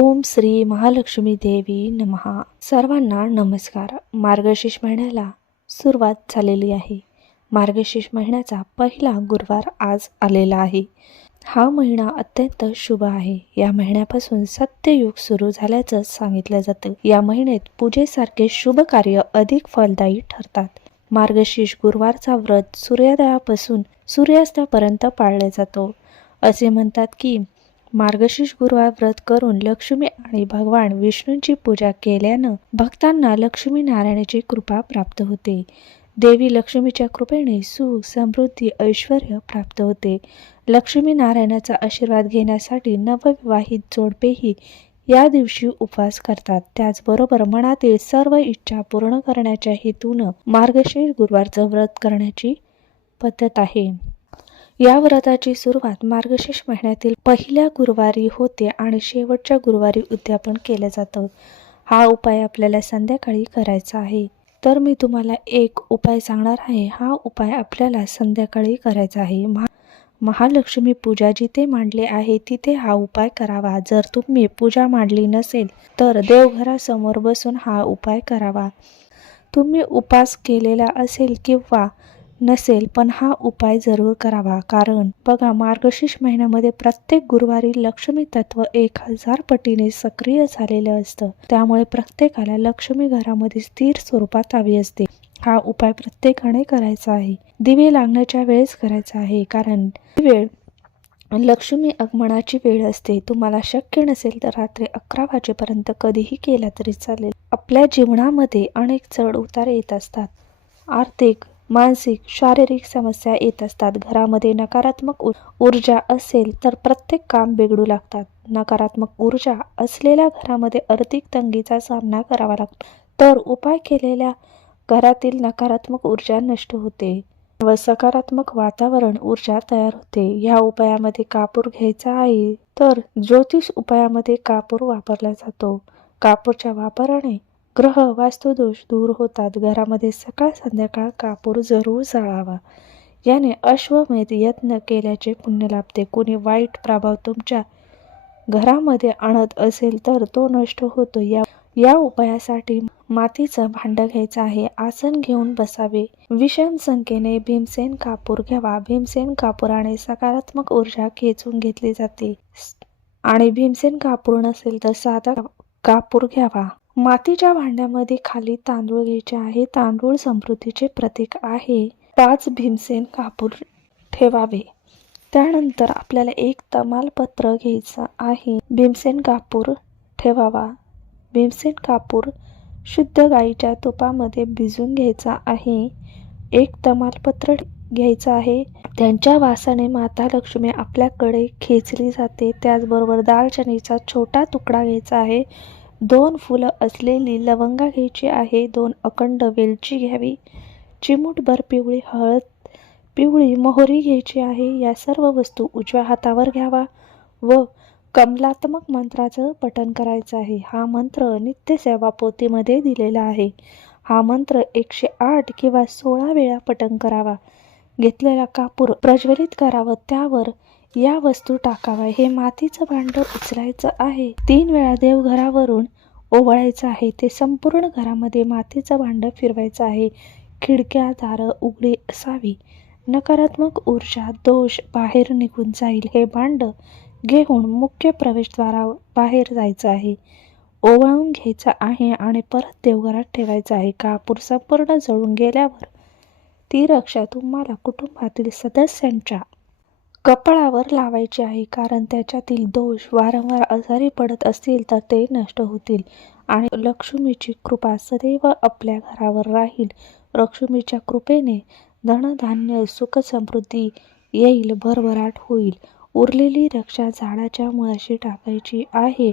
ओम श्री महालक्ष्मी देवी नमहा. सर्वांना नमस्कार. मार्गशीर्ष महिन्याला सुरुवात झालेली आहे. मार्गशीर्ष महिन्याचा पहिला गुरुवार आज आलेला आहे. हा महिना अत्यंत शुभ आहे. या महिन्यापासून सत्ययुग सुरू झाल्याचं सांगितलं जातं. या महिन्यात पूजेसारखे शुभ कार्य अधिक फलदायी ठरतात. मार्गशीर्ष गुरुवारचा व्रत सूर्योदयापासून सूर्यास्तापर्यंत पाळला जातो. असे म्हणतात की मार्गशीर्ष गुरुवार व्रत करून लक्ष्मी आणि भगवान विष्णूंची पूजा केल्यानं भक्तांना लक्ष्मी नारायणाची कृपा प्राप्त होते. देवी लक्ष्मीच्या कृपेने सुख समृद्धी ऐश्वर प्राप्त होते. लक्ष्मी नारायणाचा आशीर्वाद घेण्यासाठी नवविवाहित जोडपेही या दिवशी उपवास करतात. त्याचबरोबर मनातील सर्व इच्छा पूर्ण करण्याच्या हेतूनं मार्गशीर्ष गुरुवारचं व्रत करण्याची पद्धत आहे. या व्रताची सुरुवात मार्गशीर्ष महिन्यातील पहिल्या गुरुवारी होते आणि शेवटच्या गुरुवारी उद्यापन केलं जातं. हा उपाय आपल्याला संध्याकाळी करायचा आहे. तर मी तुम्हाला एक उपाय सांगणार आहे. हा उपाय आपल्याला संध्याकाळी करायचा आहे. महा महालक्ष्मी पूजा जिथे मांडली आहे तिथे हा उपाय करावा. जर तुम्ही पूजा मांडली नसेल तर देवघरासमोर बसून हा उपाय करावा. तुम्ही उपास केलेला असेल किंवा नसेल पण हा उपाय जरूर करावा. कारण बघा मार्गशीर्ष महिन्यामध्ये प्रत्येक गुरुवारी लक्ष्मी तत्व एक हजार पटीने सक्रिय झालेलं असतं. त्यामुळे प्रत्येकाला लक्ष्मी घरामध्ये स्थिर स्वरूपात हवी असते. हा उपाय प्रत्येकाने करायचा आहे. दिवे लागण्याच्या वेळेस करायचा आहे. कारण ही वेळ लक्ष्मी आगमनाची वेळ असते. तुम्हाला शक्य नसेल तर रात्री अकरा वाजेपर्यंत कधीही केला तरी चालेल. आपल्या जीवनामध्ये अनेक चढ उतार येत असतात. आर्थिक मानसिक शारीरिक समस्या येत असतात. घरामध्ये नकारात्मक ऊर्जा असेल तर प्रत्येक काम बिघडू लागतात. नकारात्मक ऊर्जा असलेल्या घरामध्ये आर्थिक तंगीचा सामना करावा लागतो. तर उपाय केलेल्या घरातील नकारात्मक ऊर्जा नष्ट होते व सकारात्मक वातावरण ऊर्जा तयार होते. ह्या उपायामध्ये कापूर घ्यायचा आहे तर ज्योतिष उपायामध्ये कापूर वापरला जातो. कापूरच्या वापराने ग्रह वास्तुदोष दूर होतात. घरामध्ये सकाळ संध्याकाळ कापूर जरूर जाळावा. याने अश्वमेध यत्न केल्याचे पुण्य लाभते. कोणी वाईट प्रभाव तुमच्या घरामध्ये आणत असेल तर तो नष्ट होतो. या या उपायासाठी मातीचं भांड घ्यायचं आहे. आसन घेऊन बसावे. विषम संख्येने भीमसेन कापूर घ्यावा. भीमसेन कापुराने सकारात्मक ऊर्जा खेचून घेतली जाते. आणि भीमसेन कापूर नसेल तर साधा कापूर घ्यावा. मातीच्या भांड्यामध्ये खाली तांदूळ घ्यायचे आहे. तांदूळ समृद्धीचे प्रतीक आहे. पाच भीमसेन कापूर ठेवावे. त्यानंतर आपल्याला एक तमालपत्र घ्यायचं आहे. भीमसेन कापूर ठेवावा. भीमसेन कापूर शुद्ध गाईच्या तुपामध्ये भिजून घ्यायचा आहे. एक तमालपत्र घ्यायचं आहे. त्यांच्या वासाने माता लक्ष्मी आपल्याकडे खेचली जाते. त्याचबरोबर दालचिनीचा छोटा तुकडा घ्यायचा आहे. दोन फुलं असलेली लवंगा घ्यायची आहे दोन अखंड वेलची घ्यावी. चिमूटभर पिवळी हळद पिवळी मोहरी घ्यायची आहे. या सर्व वस्तू उजव्या हातावर घ्यावा व कमलात्मक मंत्राचं पठण करायचं आहे. हा मंत्र नित्यसेवा पोथीमध्ये दिलेला आहे. हा मंत्र एकशे आठ किंवा सोळा वेळा पठण करावा. घेतलेला कापूर प्रज्वलित करावं त्यावर या वस्तू टाकाव्या. हे मातीचं भांड उचलायचं आहे. तीन वेळा देवघरावरून ओवाळायचं आहे. ते संपूर्ण घरामध्ये मातीचं भांड फिरवायचं आहे. खिडक्या दारं उघडी असावी. नकारात्मक ऊर्जा दोष बाहेर निघून जाईल. हे भांड घेऊन मुख्य प्रवेशद्वारा बाहेर जायचं आहे. ओवाळून घ्यायचं आहे आणि परत देवघरात ठेवायचं आहे. कापूर संपूर्ण जळून गेल्यावर ती रक्षा तुम्हाला कुटुंबातील सदस्यांच्या कपाळावर लावायची आहे. कारण त्याच्यातील दोष वारंवार आजारी पडत असतील तर ते नष्ट होतील. आणि लक्ष्मीची कृपा सदैव आपल्या घरावर राहील. लक्ष्मीच्या कृपेने धनधान्य सुख समृद्धी येईल भरभराट होईल. उरलेली रक्षा झाडाच्या मुळाशी टाकायची आहे.